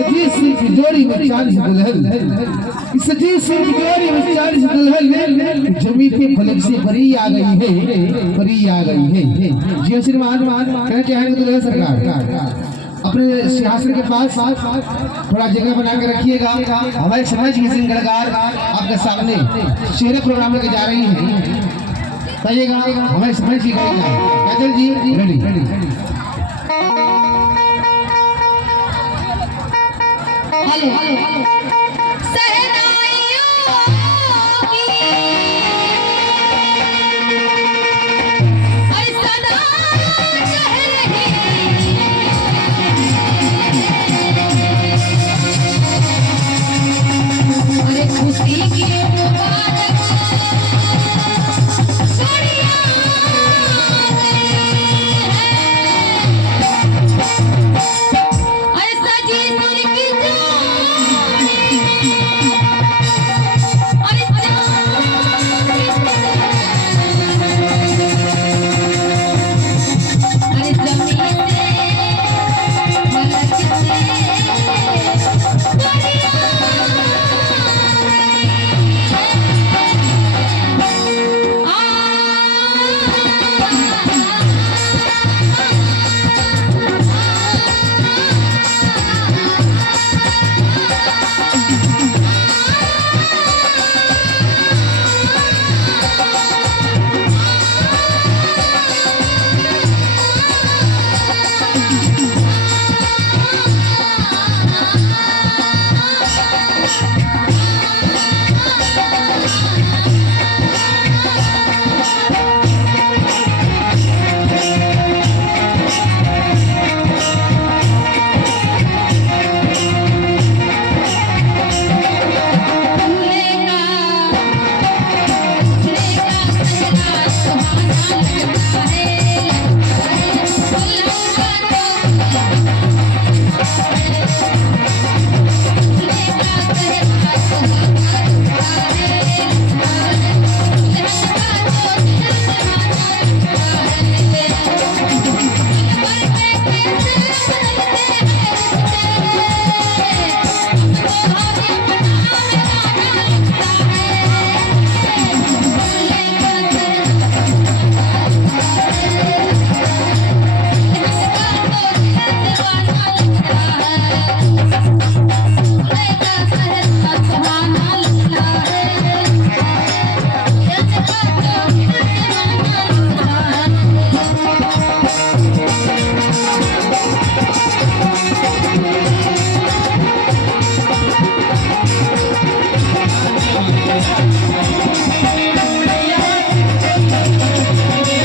सजी सी तिजोरी में 40 दुल्हन, सजी सी तिजोरी में 40 दुल्हन, जमी के फलक से परी आ गई है, परी आ गई है। जी श्रीमान कहना चाहेंगे दुल्हन सरकार अपने सिंहासन के पास थोड़ा जगह बना के रखिएगा। हमारे समाज की सिंह गणकार आपके सामने शेर प्रोग्राम लेके जा रही है, कहिएगा हमारे समाज की गायिका काजल जी रेडी। Hello hello